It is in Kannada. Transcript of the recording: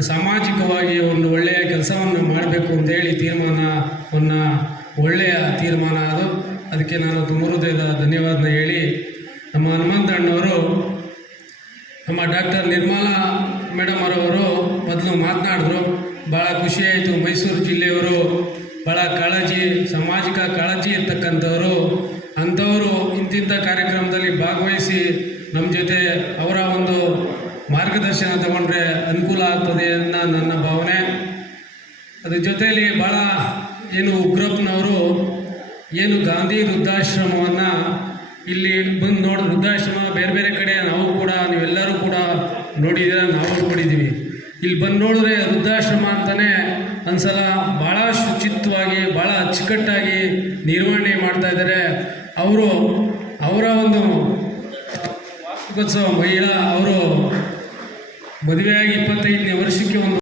ಸಾಮಾಜಿಕವಾಗಿ ಒಂದು ಒಳ್ಳೆಯ ಕೆಲಸವನ್ನು ಮಾಡಬೇಕು ಅಂತೇಳಿ ತೀರ್ಮಾನವನ್ನು ಒಳ್ಳೆಯ ತೀರ್ಮಾನ ಅದು. ಅದಕ್ಕೆ ನಾನು ತುಂಬ ಹೃದಯದ ಧನ್ಯವಾದನ ಹೇಳಿ, ನಮ್ಮ ಹನುಮಂತಣ್ಣವರು ನಮ್ಮ ಡಾಕ್ಟರ್ ನಿರ್ಮಲಾ ಮೇಡಮ್ ಅವರವರು ಮೊದಲು ಮಾತನಾಡಿದ್ರು. ಭಾಳ ಖುಷಿಯಾಯಿತು. ಮೈಸೂರು ಜಿಲ್ಲೆಯವರು ಭಾಳ ಸಾಮಾಜಿಕ ಕಾಳಜಿ ಇರ್ತಕ್ಕಂಥವರು. ಅಂಥವರು ಇಂತಿಂಥ ಕಾರ್ಯಕ್ರಮದಲ್ಲಿ ಭಾಗವಹಿಸಿ ನಮ್ಮ ಜೊತೆ ಅವರ ಒಂದು ಮಾರ್ಗದರ್ಶನ ತಗೊಂಡ್ರೆ ಅನುಕೂಲ ಆಗ್ತದೆ ಅನ್ನೋ ನನ್ನ ಭಾವನೆ. ಅದ್ರ ಜೊತೆಯಲ್ಲಿ ಭಾಳ ಉಗ್ರಪ್ಪನವರು ಗಾಂಧಿ ವೃದ್ಧಾಶ್ರಮವನ್ನು ಇಲ್ಲಿ ಬಂದು ವೃದ್ಧಾಶ್ರಮ ಬೇರೆ ಬೇರೆ ಕಡೆ ನೀವೆಲ್ಲರೂ ಕೂಡ ನೋಡಿದ್ದೀರ, ನಾವು ನೋಡಿದ್ದೀವಿ. ಇಲ್ಲಿ ಬಂದು ನೋಡಿದ್ರೆ ವೃದ್ಧಾಶ್ರಮ ಅಂತಲೇ ಒಂದ್ಸಲ ಭಾಳ ಶುಚಿತ್ವವಾಗಿ ಭಾಳ ಅಚ್ಚುಕಟ್ಟಾಗಿ ನಿರ್ವಹಣೆ ಮಾಡ್ತಾ ಇದ್ದಾರೆ. ಅವರ ಒಂದು ವಾರ್ಷಿಕೋತ್ಸವ ಅವರು ಮದುವೆಯಾಗಿ 25ನೇ ವರ್ಷ